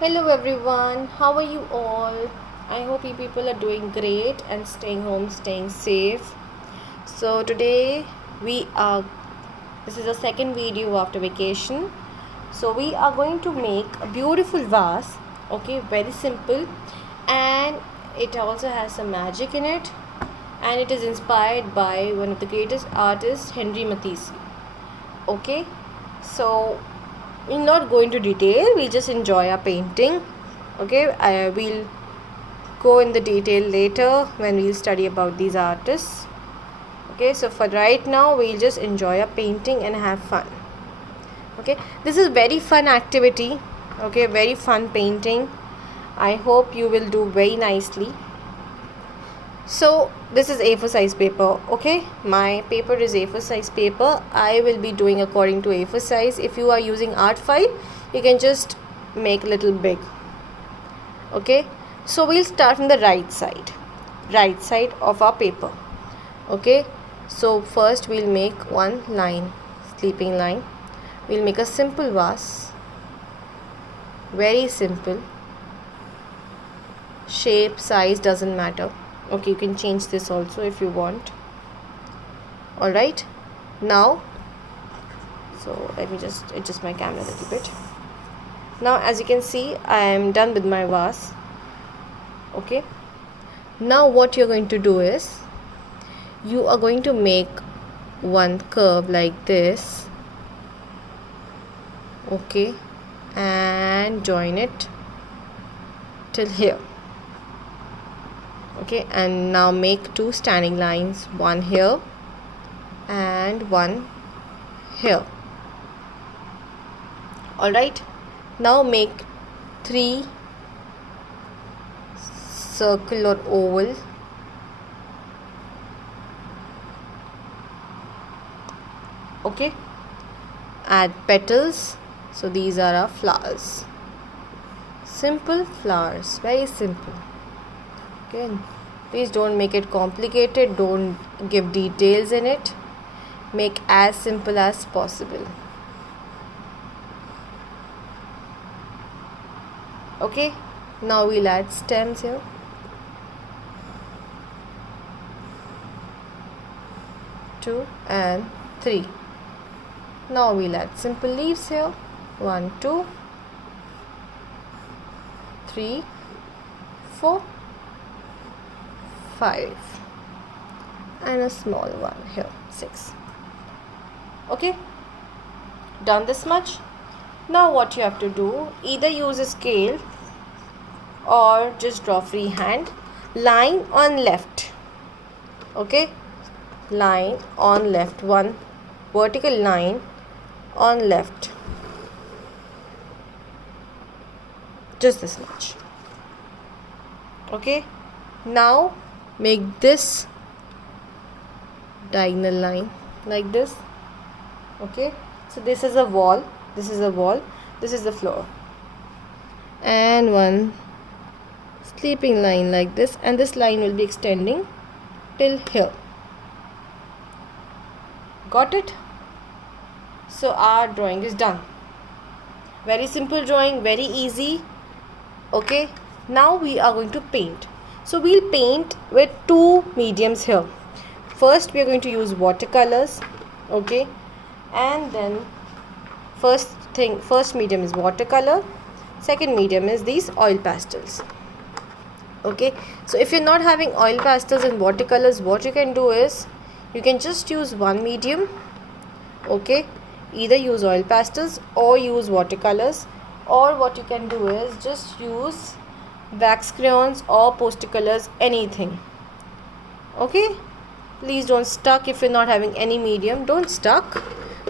Hello everyone, how are you all? I hope you people are doing great and staying home, staying safe. So today we are this is the second video after vacation. So we are going to make a beautiful vase, okay, very simple, and it also has some magic in it, and it is inspired by one of the greatest artists, Henry Matisse. Okay, so we'll not go into detail, we'll just enjoy our painting. Okay, we'll go in the detail later when we'll study about these artists. Okay, so for right now we'll just enjoy our painting and have fun. Okay, this is very fun activity. Okay, very fun painting. I hope you will do very nicely. So this is A4 size paper. Okay, my paper is A4 size paper. I will be doing according to A4 size. If you are using art file, you can just make little big. Okay, so we'll start from the right side of our paper. Okay, so first we'll make one line, sleeping line. We'll make a simple vase, very simple. Shape, size doesn't matter. Okay, you can change this also if you want. Alright, now, so let me just adjust my camera a little bit. Now as you can see, I am done with my vase. Okay, now what you're going to do is, you are going to make one curve like this. Okay, and join it till here. Okay, and now make two standing lines, one here and one here. Alright, now make three circle or oval. Okay, add petals. So these are our flowers, simple flowers, very simple. Okay, please don't make it complicated, don't give details in it, make as simple as possible. Okay, now we'll add stems here. Two and three. Now we'll add simple leaves here. 1, 2, 3, 4, 5, and a small one here, 6. Okay, done this much. Now what you have to do, either use a scale or just draw freehand. Line on left. Okay, line on left, one vertical line on left, just this much. Okay, now make this diagonal line like this. Okay, so this is a wall, this is a wall, this is the floor, and one sleeping line like this, and this line will be extending till here. Got it? So our drawing is done. Very simple drawing, very easy. Okay, now we are going to paint. So we'll paint with two mediums here. First we are going to use watercolors. Okay, and then first medium is watercolor, second medium is these oil pastels. Okay, so if you're not having oil pastels and watercolors, what you can do is, you can just use one medium. Okay, either use oil pastels or use watercolors, or what you can do is just use wax crayons or poster colors, anything. Okay, please don't stuck. If you're not having any medium, don't stuck,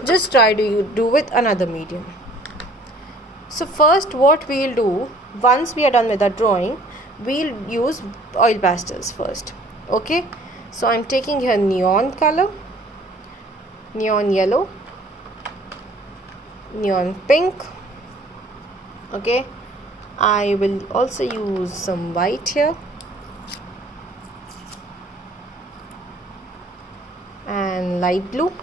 just try to do with another medium. So first what we'll do, once we are done with our drawing, we'll use oil pastels first. Okay, so I'm taking here neon color, neon yellow, neon pink. Okay, I will also use some white here, and light blue,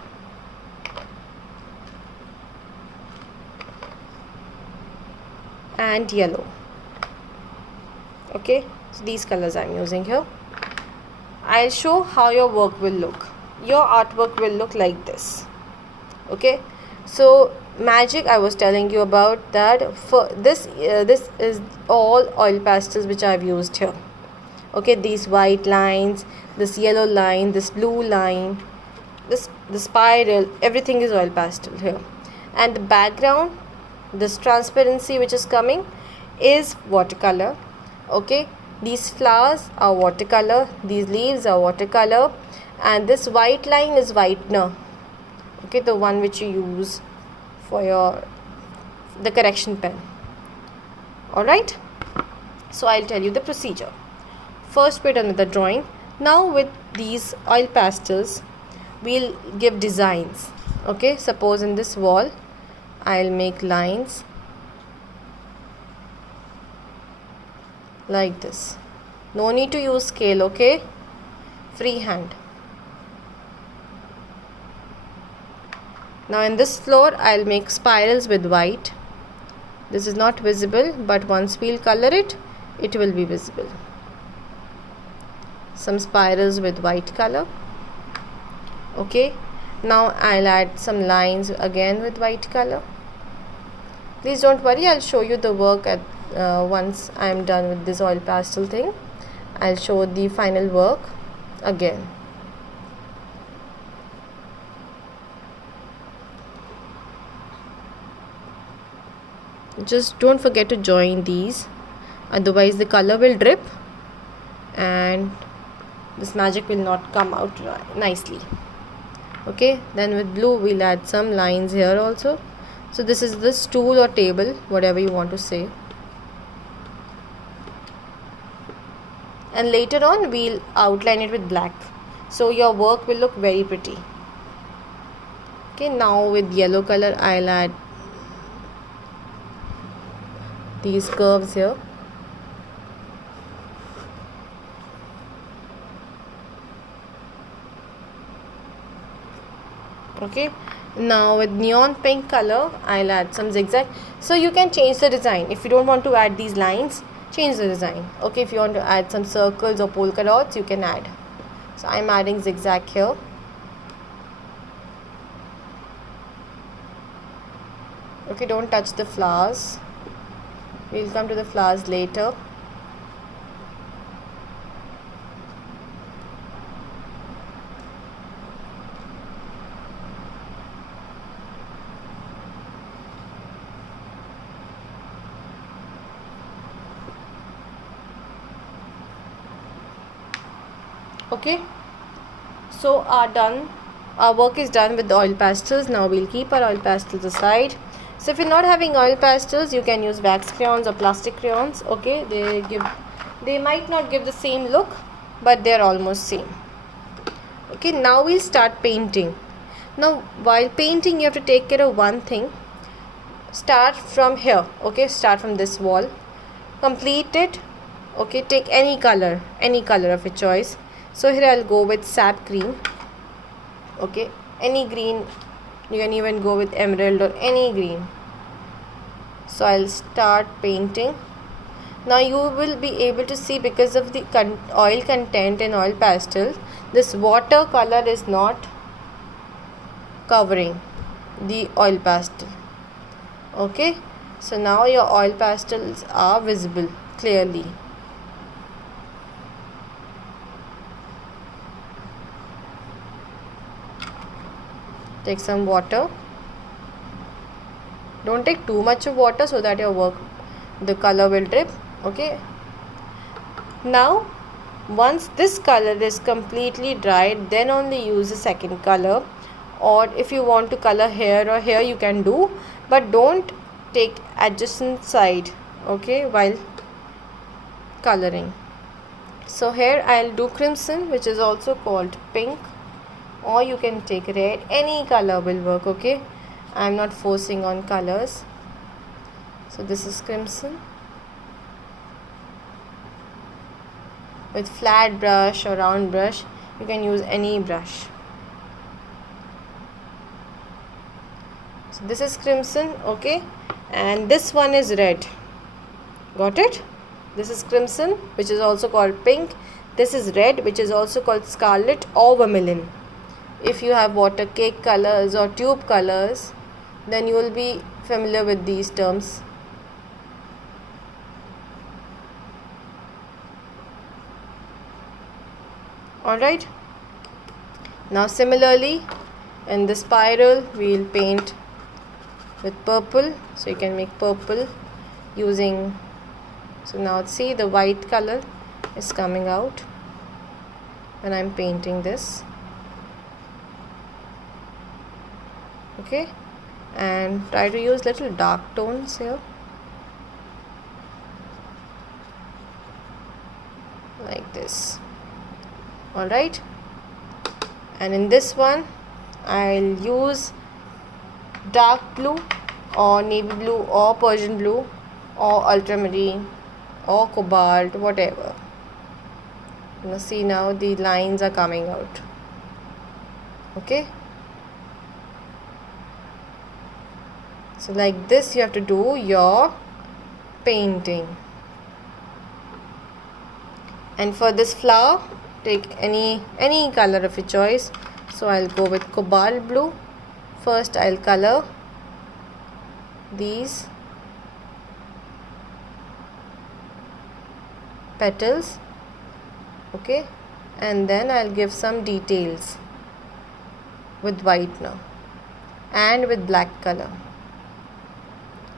and yellow. Okay, so these colors I'm using here. I'll show how your work will look. Your artwork will look like this. Okay, so magic I was telling you about, that for this this is all oil pastels which I've used here. Okay, these white lines, this yellow line, this blue line, the spiral, everything is oil pastel here. And the background, this transparency which is coming, is watercolor. Okay, these flowers are watercolor, these leaves are watercolor, and this white line is whitener. Okay, the one which you use for the correction pen. Alright, so I'll tell you the procedure. First we're done with the drawing. Now with these oil pastels we'll give designs. Okay, suppose in this wall I'll make lines like this. No need to use scale, okay? Freehand. Now in this floor I'll make spirals with white. This is not visible, but once we'll color it, it will be visible. Some spirals with white color. Okay, now I'll add some lines again with white color. Please don't worry, I'll show you the work at once I'm done with this oil pastel thing. I'll show the final work again. Just don't forget to join these, otherwise the color will drip and this magic will not come out nicely. Okay, then with blue we'll add some lines here also. So this is the stool or table, whatever you want to say. And later on we'll outline it with black, so your work will look very pretty. Okay, now with yellow color I'll add these curves here. Okay, now with neon pink color I'll add some zigzag. So you can change the design. If you don't want to add these lines, change the design. Okay, if you want to add some circles or polka dots, you can add. So I'm adding zigzag here. Okay, don't touch the flowers. We'll come to the flowers later. Okay, so our work is done with the oil pastels. Now we'll keep our oil pastels aside. So if you're not having oil pastels, you can use wax crayons or plastic crayons. Okay, they might not give the same look, but they're almost same. Okay, now we'll start painting. Now while painting you have to take care of one thing. Start from here. Okay, start from this wall, complete it. Okay, take any color of your choice. So here I'll go with sap green. Okay, any green, you can even go with emerald or any green. So I'll start painting. Now you will be able to see, because of the oil content in oil pastel, this water color is not covering the oil pastel. Okay, so now your oil pastels are visible clearly. Take some water. Don't take too much of water so that the color will drip. Okay, now once this color is completely dried, then only use the second color. Or if you want to color here or here, you can do, but don't take adjacent side, okay, while coloring. So here I'll do crimson, which is also called pink, or you can take red. Any color will work. Okay, I'm not forcing on colors. So this is crimson. With flat brush or round brush, you can use any brush. So this is crimson. Okay, and this one is red. Got it? This is crimson, which is also called pink. This is red, which is also called scarlet or vermilion. If you have water cake colors or tube colors, then you will be familiar with these terms. Alright. Now similarly, in the spiral, we will paint with purple. So you can make purple using, so now see the white color is coming out when I'm painting this. Okay, and try to use little dark tones here, like this. Alright, and in this one I'll use dark blue or navy blue or Persian blue or ultramarine or cobalt, whatever. Now see, now the lines are coming out. Okay, so like this you have to do your painting. And for this flower, take any color of your choice. So I'll go with cobalt blue. First I'll color these petals, okay, and then I'll give some details with whitener and with black color.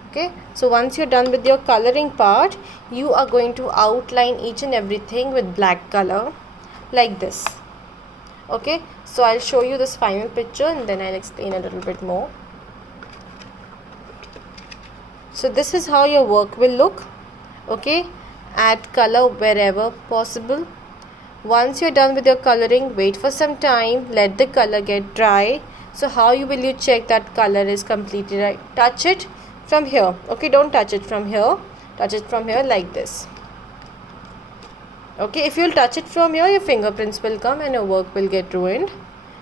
Okay, so once you're done with your coloring part, you are going to outline each and everything with black color like this. Okay, so I'll show you this final picture and then I'll explain a little bit more. So this is how your work will look. Okay, add color wherever possible. Once you're done with your coloring, wait for some time, let the color get dry. So how will you check that color is completely right? Touch it from here. Okay, don't touch it from here, touch it from here like this. Okay, if you'll touch it from here, your fingerprints will come and your work will get ruined.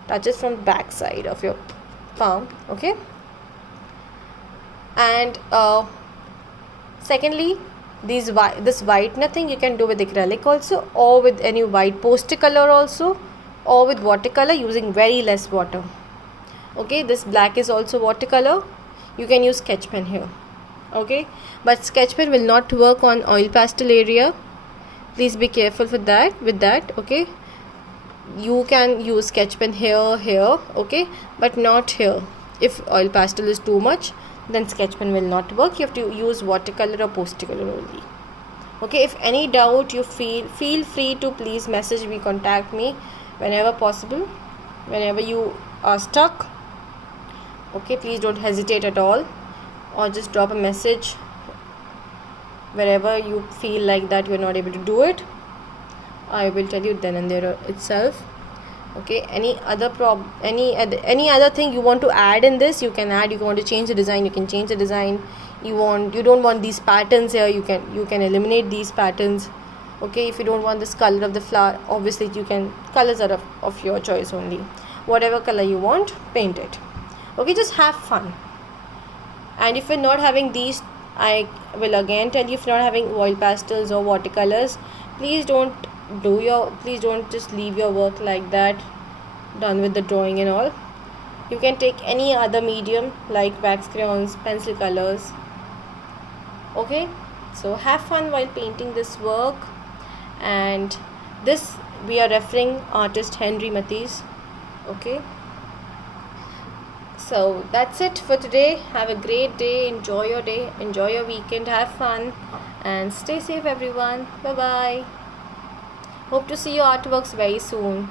Touch it from back side of your palm. Okay, and secondly, this whitener thing you can do with acrylic also, or with any white poster color also, or with watercolor using very less water. Okay, this black is also watercolor. You can use sketch pen here. Okay, but sketch pen will not work on oil pastel area. Please be careful with that. Okay, you can use sketch pen here, okay, but not here. If oil pastel is too much, then sketch pen will not work. You have to use watercolor or poster color only. Okay, if any doubt you feel free to please message me, contact me whenever possible, whenever you are stuck. Okay, please don't hesitate at all, or just drop a message wherever you feel like that you're not able to do it. I will tell you then and there itself. Okay, any other thing you want to add in this, you can add. You want to change the design, you can change the design. You don't want these patterns here, you can eliminate these patterns. Okay, if you don't want this color of the flower, obviously you can, colors are of your choice only. Whatever color you want, paint it. Okay, just have fun. And if you're not having these, I will again tell you, if you're not having oil pastels or watercolors, please don't just leave your work like that, done with the drawing and all. You can take any other medium like wax crayons, pencil colors. Okay, so have fun while painting this work. And this, we are referring artist Henry Matisse. Okay, so that's it for today. Have a great day, enjoy your day, enjoy your weekend, have fun and stay safe everyone. Bye bye. Hope to see your artworks very soon.